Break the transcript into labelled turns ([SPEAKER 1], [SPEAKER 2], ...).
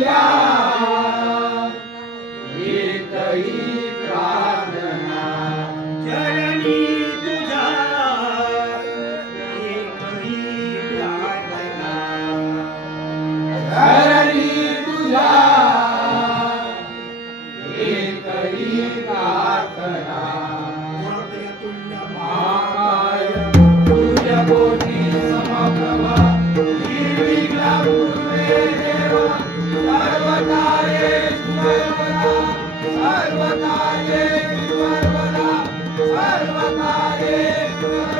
[SPEAKER 1] या एकही प्रार्थना
[SPEAKER 2] चरणी तुझा एकही प्रार्थना
[SPEAKER 1] हर हरी तुझा एकही प्रार्थना
[SPEAKER 2] महतया तुन्ना पाकाय
[SPEAKER 1] सर्वकारेषु सर्वकारेषु